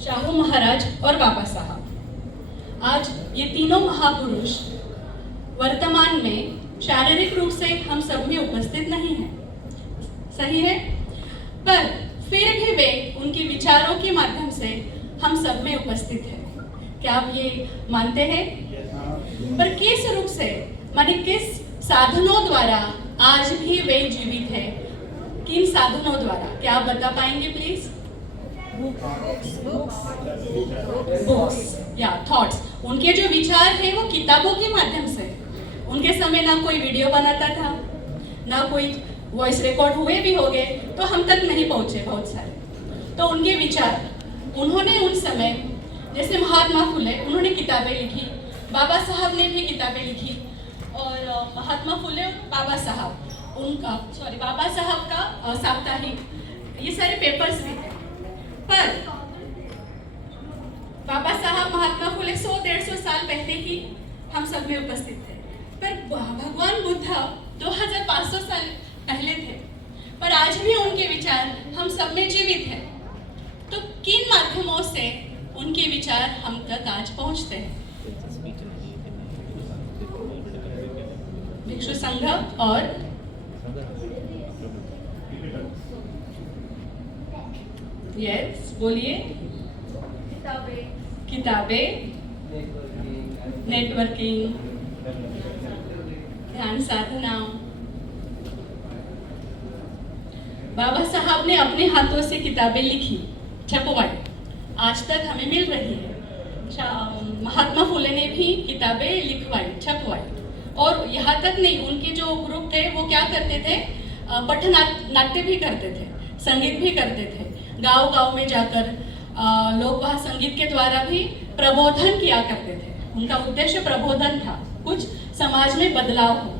शाहू महाराज और बाबा साहब। आज ये तीनों महापुरुष वर्तमान में शारीरिक रूप से हम सब में उपस्थित नहीं हैं, सही है, पर फिर भी वे उनके विचारों के माध्यम से हम सब में उपस्थित हैं। क्या आप ये मानते हैं? पर किस रूप से, माने किस साधनों द्वारा आज भी वे जीवित है? किन साधनों द्वारा, क्या आप बता पाएंगे प्लीज? बुक्स या थॉट्स। उनके जो विचार है वो किताबों के माध्यम से। उनके समय ना कोई वीडियो बनाता था, ना कोई वॉइस रिकॉर्ड हुए भी होंगे तो हम तक नहीं पहुंचे बहुत सारे। तो उनके विचार, उन्होंने उन समय, जैसे महात्मा फुले, उन्होंने किताबें लिखी, बाबा साहब ने भी किताबें लिखी, और महात्मा फुले और बाबा साहब, उनका बाबा साहब का साप्ताहिक, ये सारे पेपर्स भी थे। पर बाबा साहब, महात्मा फुले 100-150 साल पहले ही हम सब में उपस्थित थे, पर भगवान बुद्ध 2500 साल पहले थे, पर आज भी उनके विचार हम सब में जीवित हैं। तो किन माध्यमों से उनके विचार हम तक आज पहुंचते हैं? भिक्षु संघ और यस बोलिए। किताबें, नेटवर्किंग, ध्यान साधना। बाबा साहब ने अपने हाथों से किताबें लिखी, छपवाई, आज तक हमें मिल रही है। महात्मा फुले ने भी किताबें लिखवाई, छपवाई, और यहाँ तक नहीं, उनके जो ग्रुप थे वो क्या करते थे, पठन नाट्य भी करते थे, संगीत भी करते थे। गांव गांव में जाकर लोग वहाँ संगीत के द्वारा भी प्रबोधन किया करते थे। उनका उद्देश्य प्रबोधन था, कुछ समाज में बदलाव हो।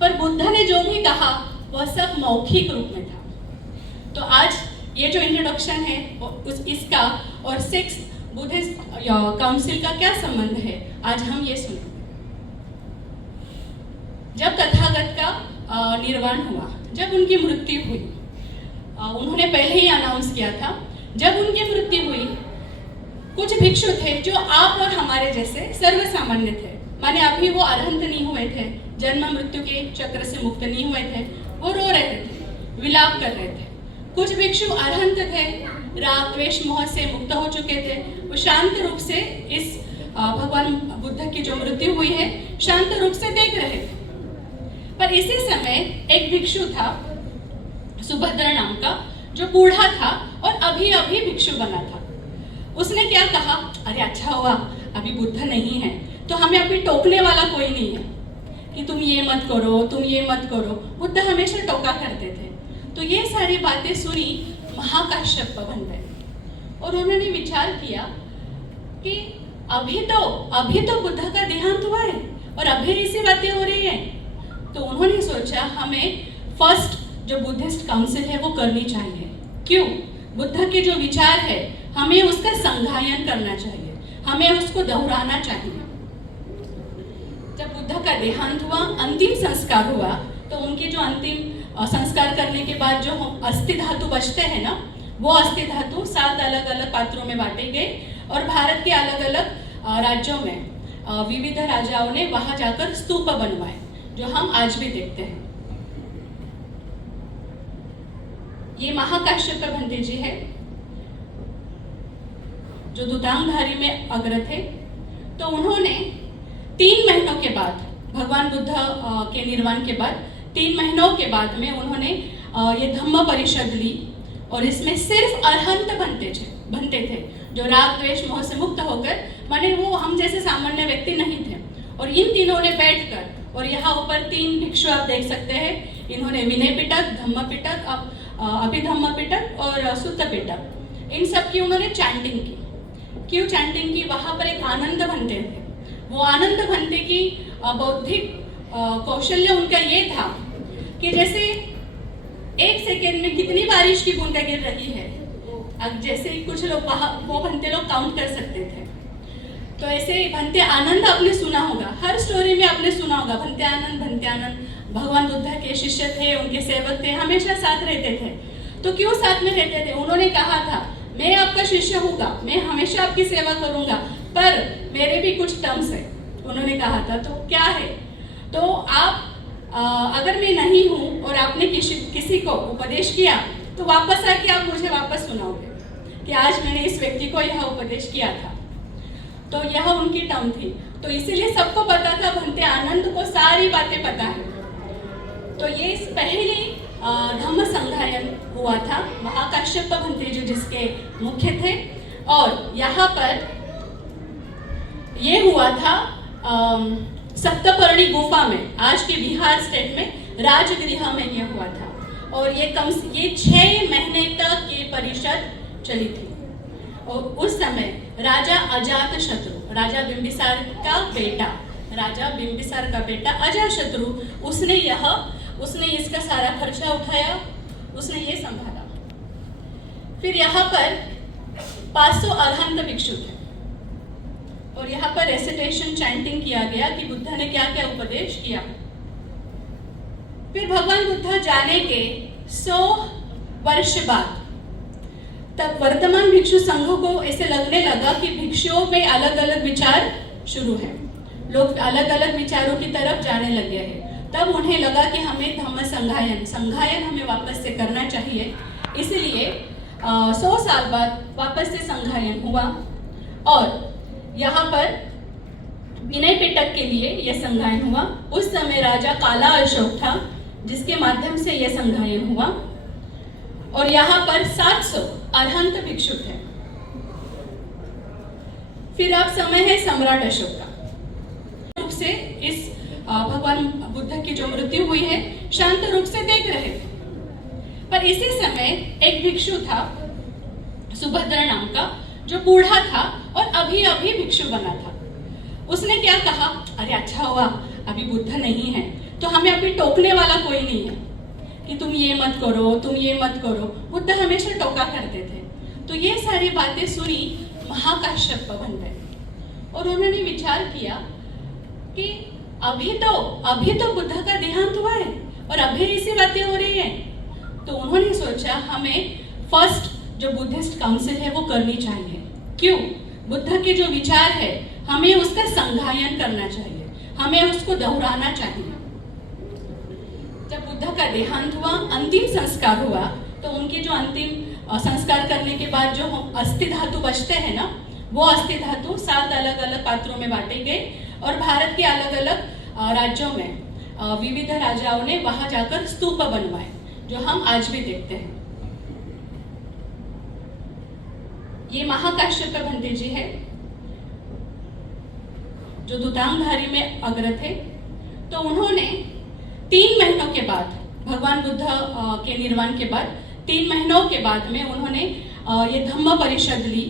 पर बुद्ध ने जो भी कहा वह सब मौखिक रूप में था। तो आज ये जो इंट्रोडक्शन है इसका और 6th बुद्धिस्ट काउंसिल का क्या संबंध है, आज हम ये सुनेंगे। जब तथागत का निर्वाण हुआ, जब उनकी मृत्यु हुई, उन्होंने पहले ही अनाउंस किया था, जब उनकी मृत्यु हुई, कुछ भिक्षु थे जो आप और हमारे जैसे सर्वसामान्य थे, माने अभी वो अरहंत नहीं हुए थे, जन्म मृत्यु के चक्र से मुक्त नहीं हुए थे, वो रो रहे थे, विलाप कर रहे थे। कुछ भिक्षु अरहंत थे, राग द्वेष मोह से मुक्त हो चुके थे, वो शांत रूप से इस भगवान बुद्ध की जो मृत्यु हुई है शांत रूप से देख रहे थे। पर इसी समय एक भिक्षु था सुभद्रा नाम का, जो बूढ़ा था और अभी अभी भिक्षु बना था। उसने क्या कहा, अरे अच्छा हुआ अभी बुद्ध नहीं है, तो हमें अभी टोकने वाला कोई नहीं है कि तुम ये मत करो, तुम ये मत करो। बुद्ध हमेशा टोका करते थे। तो ये सारी बातें सुनी महाकाश्यप बन गए, और उन्होंने विचार किया कि अभी तो बुद्ध का देहांत हुआ है और अभी ऐसी बातें हो रही है। तो उन्होंने सोचा हमें फर्स्ट जो बुद्धिस्ट काउंसिल है वो करनी चाहिए। क्यों? बुद्ध के जो विचार है हमें उसका संगायन करना चाहिए, हमें उसको दोहराना चाहिए। जब बुद्ध का देहांत हुआ, अंतिम संस्कार हुआ, तो उनके जो अंतिम संस्कार करने के बाद जो अस्थि धातु बचते हैं ना, वो अस्थि धातु 7 अलग अलग पात्रों में बांटे गए, और भारत के अलग अलग राज्यों में विविध राजाओं ने वहां जाकर स्तूप बनवाए, जो हम आज भी देखते हैं। ये महाकाश्यप भंते जी है, जो दुतांगधारी में अग्र थे। तो उन्होंने 3 महीनों के बाद, भगवान बुद्ध के निर्वाण के बाद 3 महीनों के बाद में उन्होंने ये धम्म परिषद ली, और इसमें सिर्फ अरहंत बनते थे, जो राग द्वेष मोह से मुक्त होकर, माने वो हम जैसे सामान्य व्यक्ति नहीं थे। और इन तीनों ने बैठकर, और यहाँ ऊपर 3 भिक्षु आप देख सकते हैं, इन्होंने विनय पिटक, धम्म पिटक, अभिधम्म पिटक और सुत्त पिटक, इन सब की उन्होंने चैंटिंग की। क्यों चैंटिंग की? वहाँ पर एक आनंद भंते थे, वो आनंद भंते की बौद्धिक कौशल्य उनका ये था कि जैसे 1 सेकेंड में कितनी बारिश की बूंदें गिर रही है, अब जैसे कुछ लोग वो भंते लोग काउंट कर सकते थे। तो ऐसे भंते आनंद आपने सुना होगा, हर स्टोरी में आपने सुना होगा, भंते आनंद भगवान बुद्ध के शिष्य थे, उनके सेवक थे, हमेशा साथ रहते थे। तो क्यों साथ में रहते थे? उन्होंने कहा था, मैं आपका आपका शिष्य हूँगा, मैं हमेशा आपकी सेवा करूँगा, पर मेरे भी कुछ टर्म्स है, उन्होंने कहा था। तो क्या है? तो आप अगर मैं नहीं हूँ और आपने किसी को उपदेश किया तो वापस आके आप मुझे वापस सुनाओगे कि आज मैंने इस व्यक्ति को यह उपदेश किया था। तो यह उनकी टर्म थी। तो इसीलिए सबको पता था, भंते आनंद को सारी बातें पता है। तो ये पहले धम्म संगायन हुआ था, महाकाश्यप भंते जो जिसके मुख्य थे, और यहाँ पर ये हुआ था सप्तपर्णी गुफा में, आज के बिहार स्टेट में राजगृह में ये हुआ था। और ये 6 महीने तक ये परिषद चली थी। और उस समय राजा अजातशत्रु, राजा बिंबिसार का बेटा अजातशत्रु, उसने इसका सारा खर्चा उठाया, उसने ये संभाला। फिर यहाँ पर 500 अरहंत भिक्षु थे और यहाँ पर रेसिटेशन चैंटिंग किया गया कि बुद्ध ने क्या क्या उपदेश किया। फिर भगवान बुद्ध जाने के 100 वर्ष बाद तब वर्तमान भिक्षु संघ को ऐसे लगने लगा कि भिक्षुओं में अलग अलग विचार शुरू है, लोग अलग अलग विचारों की तरफ जाने लगे हैं। तब उन्हें लगा कि हमें धम्म संगायन हमें वापस से करना चाहिए। इसलिए 100 साल बाद वापस से संगायन हुआ और यहाँ पर विनय पिटक के लिए यह संगायन हुआ। उस समय राजा काला अशोक था जिसके माध्यम से यह संगायन हुआ और यहाँ पर 700 अरहंत भिक्षु थे। फिर अब समय है सम्राट अशोक का। रूप से इस भगवान बुद्ध की जो मृत्यु हुई है शांत रूप से देख रहे थे, पर इसी समय एक भिक्षु था सुभद्रा नाम का, जो बूढ़ा था और अभी अभी भिक्षु बना था। उसने क्या कहा, अरे अच्छा हुआ अभी बुद्ध नहीं है तो हमें अभी टोकने वाला कोई नहीं है कि तुम ये मत करो, तुम ये मत करो। बुद्ध हमेशा टोका करते थे। तो ये सारी बातें सुनी महाकाश्यप भंते और उन्होंने विचार किया कि अभी तो बुद्ध का देहांत हुआ है और अभी ऐसी बातें हो रही है। तो उन्होंने सोचा हमें फर्स्ट जो बुद्धिस्ट काउंसिल है वो करनी चाहिए। क्यों? बुद्ध के जो विचार है हमें उसका संगायन करना चाहिए, हमें उसको दोहराना चाहिए। जब बुद्ध का देहांत हुआ, अंतिम संस्कार हुआ, तो उनके जो अंतिम संस्कार करने के बाद जो अस्थि धातु बचते हैं ना, वो अस्थि धातु 7 अलग अलग पात्रों में बांटे गए और भारत के अलग अलग राज्यों में विविध राजाओं ने वहां जाकर स्तूप बनवाए, जो हम आज भी देखते हैं। ये महाकाश्यप भंते जी है जो दूतांगधारी में अग्र थे। तो उन्होंने 3 महीनों के बाद, भगवान बुद्ध के निर्वाण के बाद 3 महीनों के बाद में उन्होंने ये धम्म परिषद ली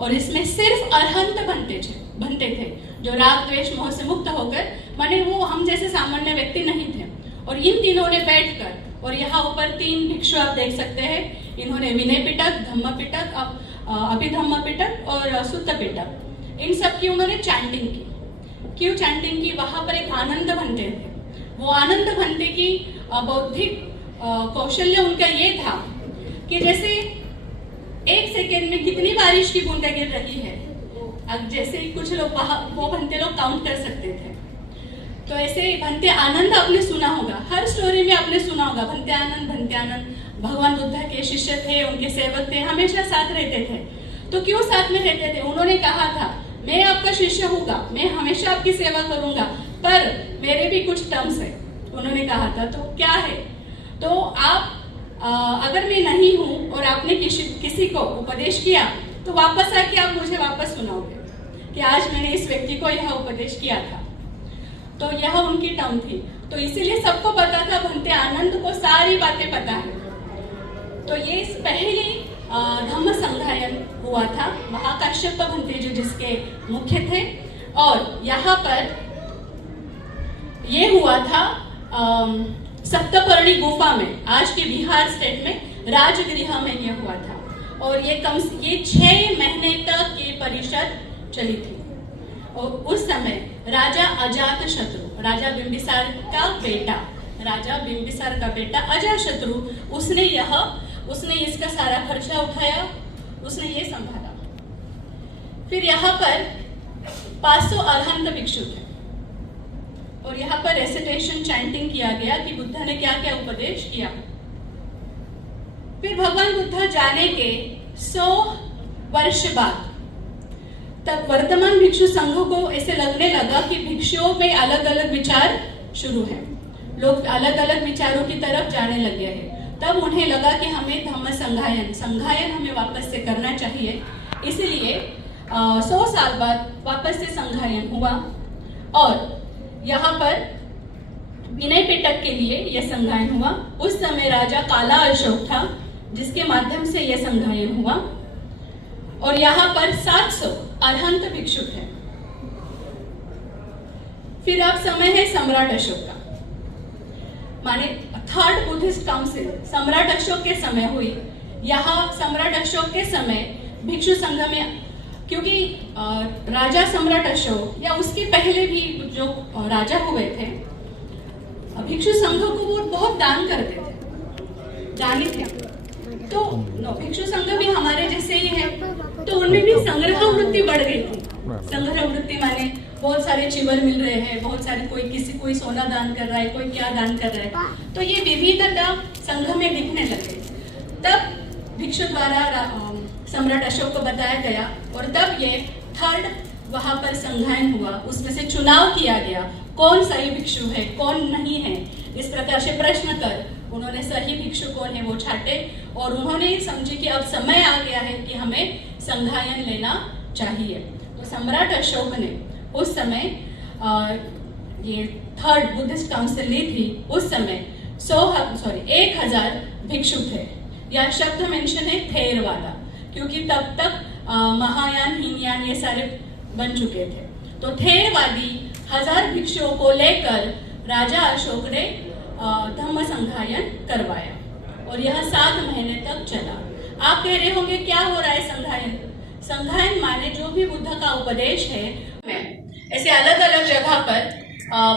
और इसमें सिर्फ अरहंत बनते थे जो राग द्वेष मोह से मुक्त होकर, माने वो हम जैसे सामान्य व्यक्ति नहीं थे। और इन तीनों ने बैठकर, और यहाँ ऊपर 3 भिक्षु आप देख सकते हैं, इन्होंने विनय पिटक, धम्म पिटक, अभिधम्म पिटक और सुत्त पिटक, इन सब की उन्होंने चैंटिंग की। क्यों चैंटिंग की? वहां पर एक आनंद भंते थे। वो आनंद भंते की बौद्धिक कौशल्य उनका ये था कि जैसे 1 सेकेंड में कितनी बारिश की बूंदें गिर रही है, अब जैसे कुछ लोग वो भंते लोग काउंट कर सकते थे। तो ऐसे भंते आनंद आपने सुना होगा, हर स्टोरी में आपने सुना होगा भंते आनंद भगवान बुद्ध के शिष्य थे, उनके सेवक थे, हमेशा साथ रहते थे। तो क्यों साथ में रहते थे? उन्होंने कहा था मैं आपका शिष्य हूँगा, मैं हमेशा आपकी सेवा करूंगा, पर मेरे भी कुछ टर्म्स है, उन्होंने कहा था। तो क्या है? तो आप अगर मैं नहीं हूँ और आपने किसी को उपदेश किया तो वापस आके आप मुझे वापस सुनाओगे कि आज मैंने इस व्यक्ति को यह उपदेश किया था। तो यह उनकी टर्म थी। तो इसीलिए सबको पता था, भंते आनंद को सारी बातें पता है। तो ये पहले धम्म संगायन हुआ था, महाकाश्यप भंते जो जिसके मुख्य थे, और यहाँ पर ये हुआ था सप्तपर्णी गुफा में, आज के बिहार स्टेट में राजगृह में ये हुआ था। और ये 6 महीने तक ये परिषद चली थी। और उस समय राजा अजातशत्रु, राजा बिंबिसार का बेटा अजातशत्रु, उसने इसका सारा खर्चा उठाया उसने ये संभाला। फिर यहाँ पर 500 अरहंत भिक्षु थे और यहाँ पर रेसिटेशन चैंटिंग किया गया कि बुद्ध ने क्या क्या उपदेश किया। फिर भगवान बुद्ध जाने के 100 वर्ष बाद तब वर्तमान भिक्षु संघों को ऐसे लगने लगा कि भिक्षुओं में अलग अलग विचार शुरू है, लोग अलग अलग विचारों की तरफ जाने लगे हैं। तब उन्हें लगा कि हमें धम्म संघायन हमें वापस से करना चाहिए। इसलिए 100 साल बाद वापस से संघायन हुआ और यहाँ पर विनय पिटक के लिए यह संघायन हुआ। उस समय राजा काला अशोक था जिसके माध्यम से यह संघायन हुआ और यहाँ पर 700 अरहंत भिक्षु थे। फिर अब समय है सम्राट अशोक का, माने थर्ड बुद्धिस्ट काउंसिल सम्राट अशोक के समय हुई। यहाँ सम्राट अशोक के समय भिक्षु संघ में, क्योंकि राजा सम्राट अशोक या उसके पहले भी जो राजा हुए थे भिक्षु संघ को वो बहुत दान करते थे, दानी थे। तो भिक्षु संघ भी हमारे जैसे ही है, तो उनमें भी संग्रह वृत्ति बढ़ गई थी। संग्रह वृत्ति माने बहुत सारे चिवर मिल रहे हैं, बहुत सारे कोई सोना दान कर रहा है, कोई क्या दान कर रहा है, तो ये विविधता संघ में दिखने लगे। तब भिक्षु द्वारा सम्राट अशोक को बताया गया और तब ये थर्ड वहां पर संघायन हुआ। उसमें से चुनाव किया गया कौन सही भिक्षु है कौन नहीं है। इस प्रकार से प्रश्न कर उन्होंने सही भिक्षु कौन है वो छाटे और उन्होंने समझे कि अब समय आ गया है कि हमें संघायन लेना चाहिए। तो सम्राट अशोक ने उस समय ये थर्ड बुद्धिस्ट काउंसिल ली थी। उस समय 1000 भिक्षु थे। यह शब्द मेंशन है थेरवादा, क्योंकि तब तक महायान हीनयान ये सारे बन चुके थे। तो थेरवादी 1000 भिक्षुओं को लेकर राजा अशोक ने धम्म संघायन करवाया और यह 7 महीने तक चला। आप कह रहे होंगे क्या हो रहा है संघायन? संघायन माने जो भी बुद्ध का उपदेश है, ऐसे अलग अलग जगह पर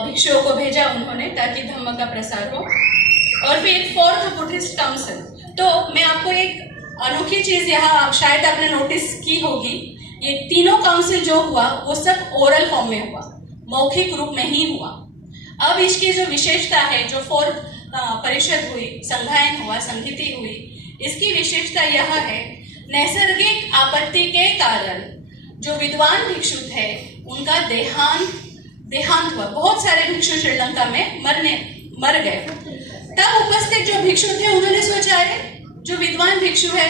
भिक्षुओं को भेजा उन्होंने ताकि धम्म का प्रसार हो। और फिर फोर्थ बुद्धिस्ट काउंसिल, तो मैं आपको एक अनोखी चीज यहाँ शायद आपने नोटिस की होगी, ये तीनों काउंसिल जो हुआ वो सब ओरल फॉर्म में हुआ, मौखिक रूप में ही हुआ। अब इसकी जो विशेषता है, जो फोर्थ परिषद हुई, संघायन हुआ, संहिति हुई, इसकी विशेषता यह है नैसर्गिक आपत्ति के कारण जो विद्वान भिक्षु थे उनका देहांत हुआ। बहुत सारे भिक्षु श्रीलंका में मर गए। तब उपस्थित जो भिक्षु थे उन्होंने सोचा है जो विद्वान भिक्षु है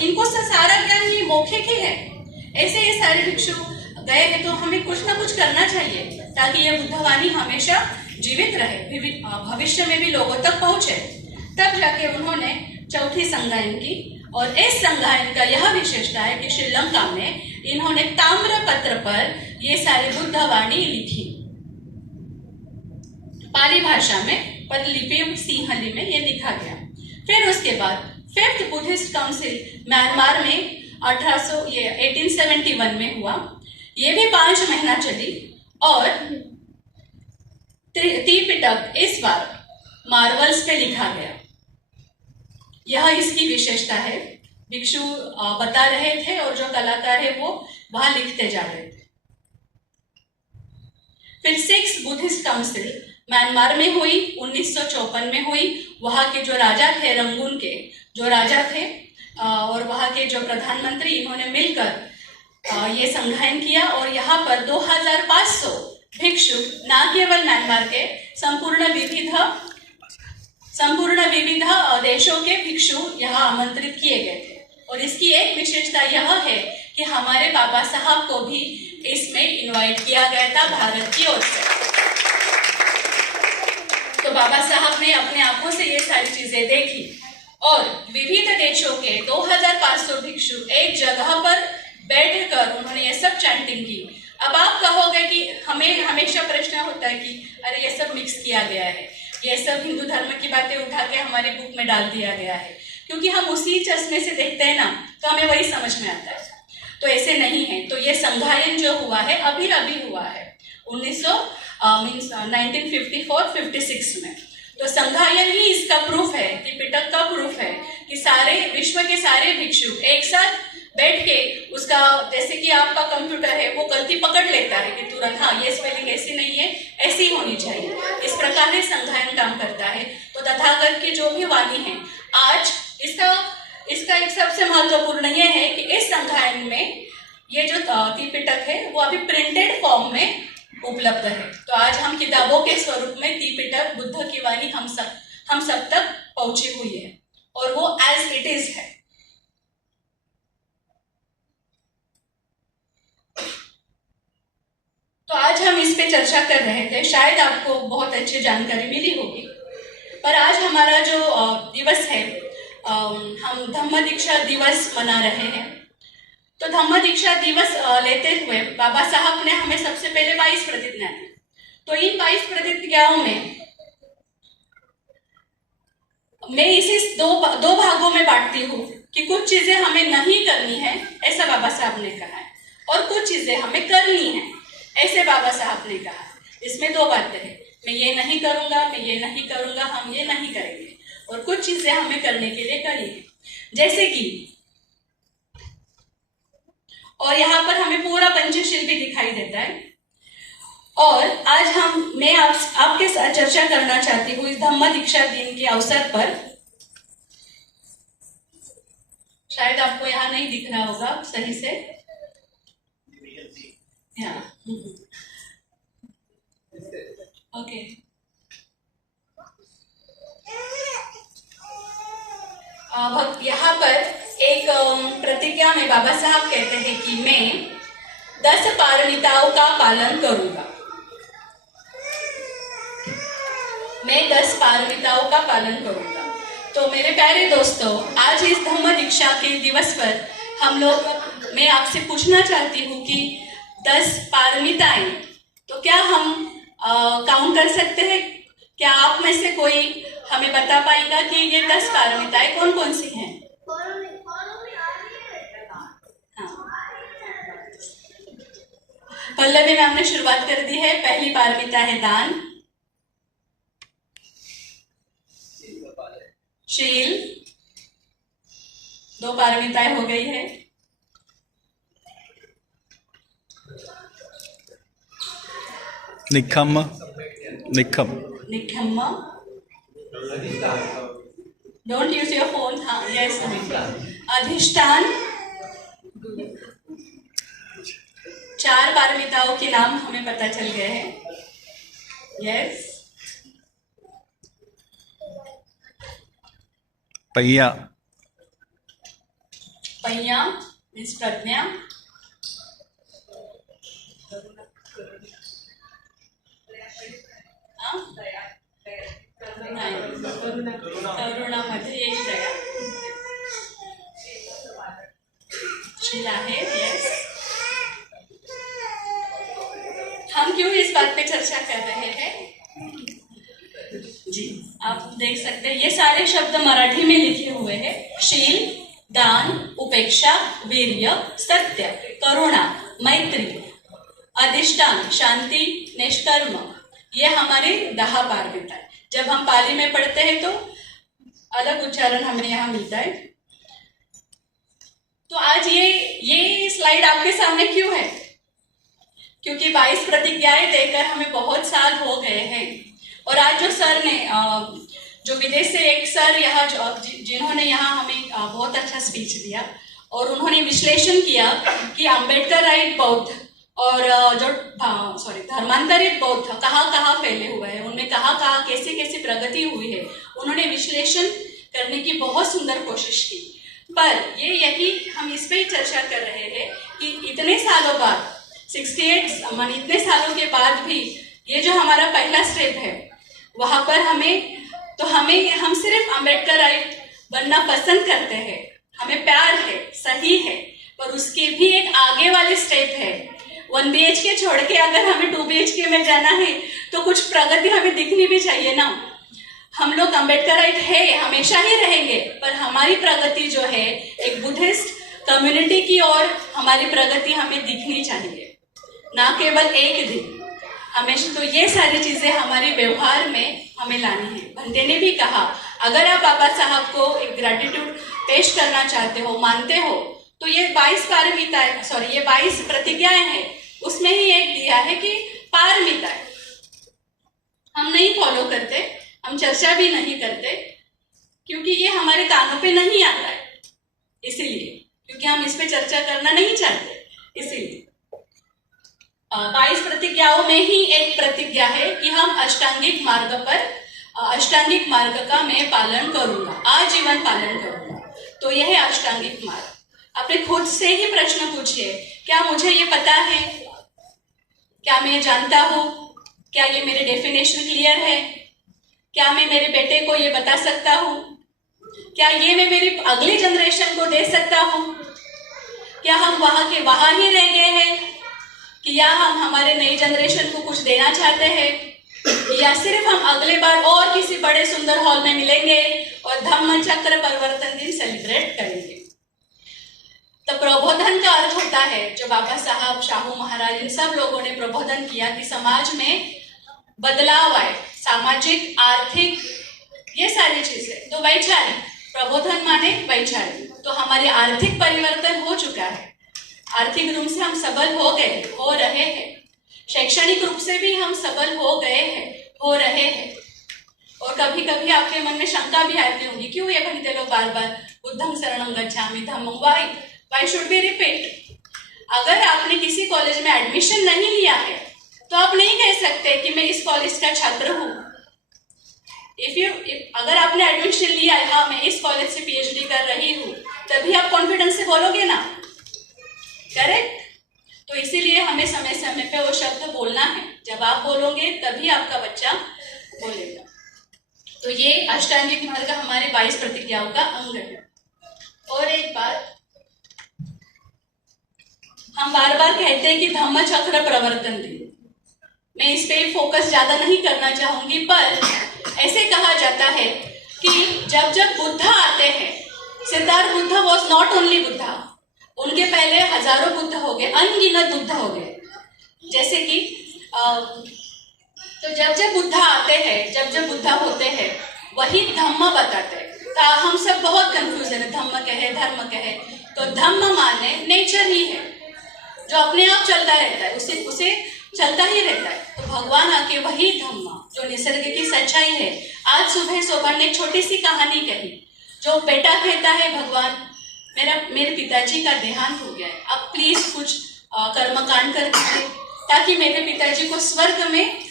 इनको सारा ज्ञान ये मौखिक ही है, ऐसे ये सारे भिक्षु गए हैं तो हमें कुछ ना कुछ करना चाहिए ताकि ये बुद्धवाणी हमेशा जीवित रहे, भविष्य में भी लोगों तक पहुंचे। तब जाके उन्होंने चौथी संघायन की और इस संघायन का यह विशेषता है कि श्रीलंका में इन्होंने ताम्र पत्र पर ये सारी बुद्धवाणी लिखी, पाली भाषा में पदलिपि सिंहली में ये लिखा गया। फिर उसके बाद फिफ्थ बुद्धिस्ट काउंसिल म्यांमार में 1871 में हुआ। ये भी 5 महीना चली और त्रिपिटक इस बार मार्बल्स पे लिखा गया। यह इसकी विशेषता है। भिक्षु बता रहे थे और जो कलाकार है वो वहां लिखते जा रहे थे। फिर 6 बुद्धिस्ट काउंसिल म्यांमार में हुई, 1954 में हुई। वहां के जो राजा थे, रंगून के जो राजा थे और वहां के जो प्रधानमंत्री, इन्होंने मिलकर ये संघायन किया और यहाँ पर 2500 भिक्षु न केवल म्यांमार के संपूर्ण विविध देशों के भिक्षु यहाँ आमंत्रित किए गए थे। और इसकी एक विशेषता यह है कि हमारे बाबा साहब को भी इसमें इनवाइट किया गया था भारत की ओर से। तो बाबा साहब ने अपने आंखों से ये सारी चीजें देखी और विविध देशों के 2500 भिक्षु एक जगह पर बैठकर उन्होंने ये सब चैंटिंग की। अब आप कहोगे कि हमें हमेशा प्रश्न होता है कि अरे ये सब मिक्स किया गया है, ये सब हिंदू धर्म की बातें उठा के हमारे बुक में डाल दिया गया है, क्योंकि हम उसी चश्मे से देखते हैं ना, तो हमें वही समझ में आता है। तो ऐसे नहीं है। तो ये संघायन जो हुआ है अभी हुआ है 1954-56 में। तो संघायन ही इसका प्रूफ है, कि पिटक का प्रूफ है कि सारे विश्व के सारे भिक्षु एक साथ बैठ के उसका, जैसे कि आपका कंप्यूटर है वो गलती पकड़ लेता है कि तुरंत हाँ ये स्पेलिंग ऐसी नहीं है, ऐसी होनी चाहिए, इस प्रकार से संधायन काम करता है। तो तथागत की जो भी वाणी है, आज इसका एक सबसे महत्वपूर्ण ये है कि इस संधायन में ये जो त्रिपिटक है वो अभी प्रिंटेड फॉर्म में उपलब्ध है। तो आज हम किताबों के स्वरूप में त्रिपिटक बुद्ध की वाणी हम सब तक पहुंची हुई है और वो एज इट इज है। तो आज हम इस पे चर्चा कर रहे थे, शायद आपको बहुत अच्छी जानकारी मिली होगी, पर आज हमारा जो दिवस है, हम धम्म दीक्षा दिवस मना रहे हैं। तो धम्म दीक्षा दिवस लेते हुए बाबा साहब ने हमें सबसे पहले 22 प्रतिज्ञा दी। तो इन 22 प्रतिज्ञाओं में मैं इसे दो भागों में बांटती हूँ कि कुछ चीजें हमें नहीं करनी है, ऐसा बाबा साहब ने कहा है, और कुछ चीजें हमें करनी है, ऐसे बाबा साहब ने कहा है। इसमें दो बातें हैं, मैं ये नहीं करूंगा, मैं ये नहीं करूंगा, हम ये नहीं करेंगे, और कुछ चीजें हमें करने के लिए करनी है, जैसे कि, और यहाँ पर हमें पूरा पंचशील भी दिखाई देता है। और आज मैं आपके साथ चर्चा करना चाहती हूँ इस धम्म दीक्षा दिन के अवसर पर। शायद आपको यहाँ नहीं दिख रहा होगा सही से, ओके। यहाँ पर एक प्रतिज्ञा में बाबा साहब कहते हैं कि मैं 10 पारमिताओं का पालन करूंगा। मैं 10 पारमिताओं का पालन करूंगा। तो मेरे प्यारे दोस्तों, आज इस धम्म दीक्षा के दिवस पर मैं आपसे पूछना चाहती हूँ कि 10 पारमिताएं, तो क्या हम काउंट कर सकते हैं? क्या आप में से कोई हमें बता पाएगा कि ये 10 पारमिताएं कौन कौन सी हैं? पल्लवी मैम ने शुरुआत कर दी है। पहली पारमिता है दान, शील, 2 पारमिताएं हो गई है। निखम, डोंट यूज योर फोन। हाँ, यस। अधिष्ठान, 4 पारमिताओं के नाम हमें पता चल गए हैं। यस। पहिया मीन्स प्रज्ञा। करुणामध्ये एक दया, शील आहे। यस। हम क्यों इस बात पे चर्चा कर रहे हैं जी, आप देख सकते हैं ये सारे शब्द मराठी में लिखे हुए हैं। शील, दान, उपेक्षा, वीर्य, सत्य, करुणा, मैत्री, अधिष्ठान, शांति, निष्कर्म, ये हमारे 10 पारमिता है। जब हम पाली में पढ़ते हैं तो अलग उच्चारण हमें यहाँ मिलता है। तो आज ये स्लाइड आपके सामने क्यों है? क्योंकि 22 प्रतिज्ञाएं देकर हमें बहुत साल हो गए हैं, और आज जो सर ने, जो विदेश से एक सर यहाँ जिन्होंने यहाँ हमें बहुत अच्छा स्पीच दिया, और उन्होंने विश्लेषण किया कि अम्बेडकराइट बौद्ध और जो धर्मांतरित बौद्ध कहाँ फैले हुए हैं, उनमें कहाँ कैसी कैसी प्रगति हुई है, उन्होंने विश्लेषण करने की बहुत सुंदर कोशिश की। पर यही हम इस पे ही चर्चा कर रहे हैं कि इतने सालों बाद, 68 मान इतने सालों के बाद भी ये जो हमारा पहला स्टेप है, वहां पर हम सिर्फ अम्बेडकराइट बनना पसंद करते हैं, हमें प्यार है, सही है, पर उसके भी एक आगे वाले स्टेप है। 1 BHK छोड़ के अगर हमें 2 BHK में जाना है तो कुछ प्रगति हमें दिखनी भी चाहिए ना। हम लोग अम्बेडकराइट है, हमेशा ही रहेंगे, पर हमारी प्रगति जो है एक बुद्धिस्ट कम्युनिटी की ओर हमारी प्रगति हमें दिखनी चाहिए, ना केवल एक दिन। हमेशा तो ये सारी चीजें हमारे व्यवहार में हमें लानी है। बंदे ने भी कहा, अगर आप बाबा साहब को एक ग्रेटिट्यूड पेश करना चाहते हो, मानते हो, तो ये 22 प्रतिज्ञाएं हैं, उसमें ही एक दिया है कि पारमिताएं हम नहीं फॉलो करते, हम चर्चा भी नहीं करते, क्योंकि ये हमारे कानों पे नहीं आता है, इसीलिए, क्योंकि हम इस पे चर्चा करना नहीं चाहते, इसीलिए 22 प्रतिज्ञाओं में ही एक प्रतिज्ञा है कि हम अष्टांगिक मार्ग का मैं पालन करूंगा, आजीवन पालन करूंगा। तो यह है अष्टांगिक मार्ग। अपने खुद से ही प्रश्न पूछिए, क्या मुझे ये पता है? क्या मैं जानता हूं? क्या ये मेरे डेफिनेशन क्लियर है? क्या मैं मेरे बेटे को ये बता सकता हूं? क्या ये मैं मेरी अगली जनरेशन को दे सकता हूं? क्या हम वहां के वहां ही रह गए हैं, कि या हम हमारे नई जनरेशन को कुछ देना चाहते हैं, या सिर्फ हम अगले बार और किसी बड़े सुंदर हॉल में मिलेंगे और धम्म चक्र परिवर्तन दिन सेलिब्रेट करेंगे? तो प्रबोधन का अर्थ होता है, जो बाबा साहब, शाहू महाराज, इन सब लोगों ने प्रबोधन किया कि समाज में बदलाव आए, सामाजिक, आर्थिक, ये सारी चीजें। तो वैचारिक प्रबोधन माने वैचारिक, तो हमारी आर्थिक परिवर्तन हो चुका है, आर्थिक रूप से हम सबल हो गए, हो रहे हैं, शैक्षणिक रूप से भी हम सबल हो गए हैं, हो रहे हैं। और कभी कभी आपके मन में शंका भी आती होगी, क्यों ये बनते लोग बार बार बुद्धं शरणं गच्छामि, धम्मं वाई शुड बी रिपीट? अगर आपने किसी कॉलेज में एडमिशन नहीं लिया है तो आप नहीं कह सकते कि मैं इस कॉलेज का छात्र हूं। अगर आपने एडमिशन लिया है, हाँ मैं इस कॉलेज से पीएचडी कर रही हूँ, तभी आप कॉन्फिडेंस से बोलोगे ना, करेक्ट? तो इसीलिए हमें समय समय पे वो शब्द बोलना है, जब आप बोलोगे तभी आपका बच्चा बोलेगा। तो ये अष्टांगिक मार्ग हमारे 22 प्रतिज्ञाओं का अंग है। और एक बात, हम बार बार कहते हैं कि धम्म चक्र प्रवर्तन दिन, मैं इस पे फोकस ज्यादा नहीं करना चाहूंगी, पर ऐसे कहा जाता है कि जब जब बुद्ध आते हैं, Siddharth Buddha was not only Buddha, उनके पहले हजारों बुद्ध हो गए, अनगिनत बुद्ध हो गए। जैसे कि तो जब जब बुद्ध आते हैं, जब जब बुद्ध होते हैं, वही धम्म बताते हैं। तो हम सब बहुत कंफ्यूजन है, धम्म कहे, धर्म कहे। तो धम्म माने नेचर ही है, जो अपने आप चलता रहता है, उसे चलता ही रहता है। तो भगवान आके वही धम्म, जो निसर्ग की सच्चाई है। आज सुबह सोबन ने एक छोटी सी कहानी कही, जो बेटा कहता है, भगवान मेरे पिताजी का देहांत हो गया है, अब प्लीज कुछ कर्मकांड कर दीजिए ताकि मेरे पिताजी को स्वर्ग में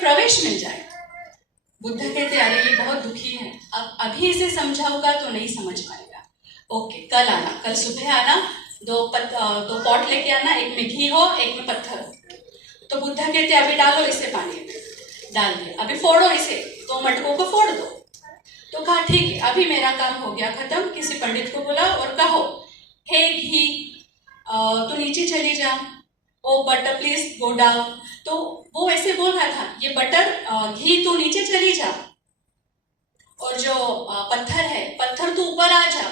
प्रवेश मिल जाए। बुद्ध कहते, अरे ये बहुत दुखी है, अब अभी इसे समझाऊंगा तो नहीं समझ पाएगा, ओके कल आना, कल सुबह आना, दो पॉट लेके आना, एक में घी हो, एक में पत्थर हो। तो बुद्ध कहते, अभी डालो इसे पानी में, डाल दिया, अभी फोड़ो इसे, 2 मटकों को फोड़ दो। तो कहा ठीक है, अभी मेरा काम हो गया खत्म, किसी पंडित को बुलाओ और कहो, हे घी तू नीचे चली जा, ओ बटर प्लीज गो डाउन। तो वो ऐसे बोल रहा था, ये बटर घी तू नीचे चली जा, और जो पत्थर है, पत्थर तू ऊपर आ जा।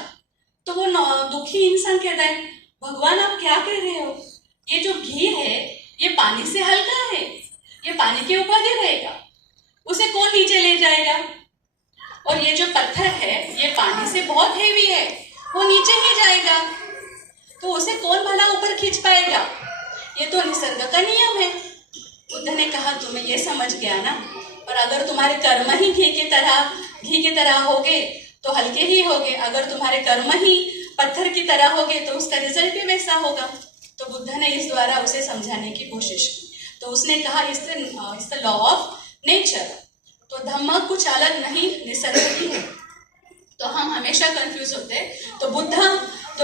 तो वो दुखी इंसान कहता है, भगवान आप क्या कह रहे हो, ये जो घी है ये पानी से हल्का है, ये पानी के ऊपर ही रहेगा, उसे कौन नीचे ले जाएगा? और ये जो पत्थर है ये पानी से बहुत हेवी है, वो नीचे ही जाएगा, तो उसे कौन भला ऊपर खींच पाएगा? ये तो निसर्ग का नियम है। बुद्ध ने कहा, तुम्हें ये समझ गया ना, और अगर तुम्हारे कर्म ही घी की तरह होगे तो हल्के ही होगे, अगर तुम्हारे कर्म ही पत्थर की तरह होगे तो उसका रिजल्ट भी वैसा होगा। तो बुद्ध ने इस द्वारा उसे समझाने की कोशिश की। तो उसने कहा, it's the law of nature, तो धम्म कुछ अलग नहीं, निसर्ग ही है। तो हम हमेशा कंफ्यूज होते हैं। तो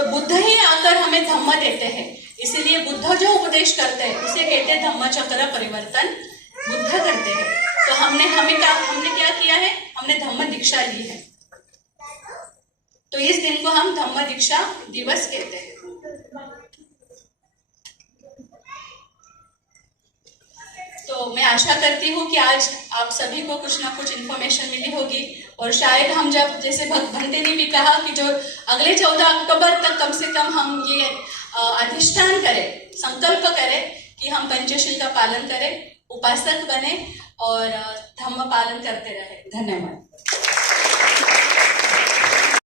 बुद्ध ही आकर हमें धम्म देते हैं, इसीलिए बुद्ध जो उपदेश करते हैं उसे कहते हैं धम्म चक्र परिवर्तन बुद्ध करते हैं। तो हमने क्या किया है, हमने धम्म दीक्षा ली है। तो इस दिन को हम धम्म दीक्षा दिवस कहते हैं। तो मैं आशा करती हूँ कि आज आप सभी को कुछ ना कुछ इन्फॉर्मेशन मिली होगी, और शायद हम जब, जैसे भंते ने भी कहा कि जो अगले 14 अक्टूबर तक कम से कम हम ये अधिष्ठान करें, संकल्प करें कि हम पंचशील का पालन करें, उपासक बने और धम्म पालन करते रहे। धन्यवाद।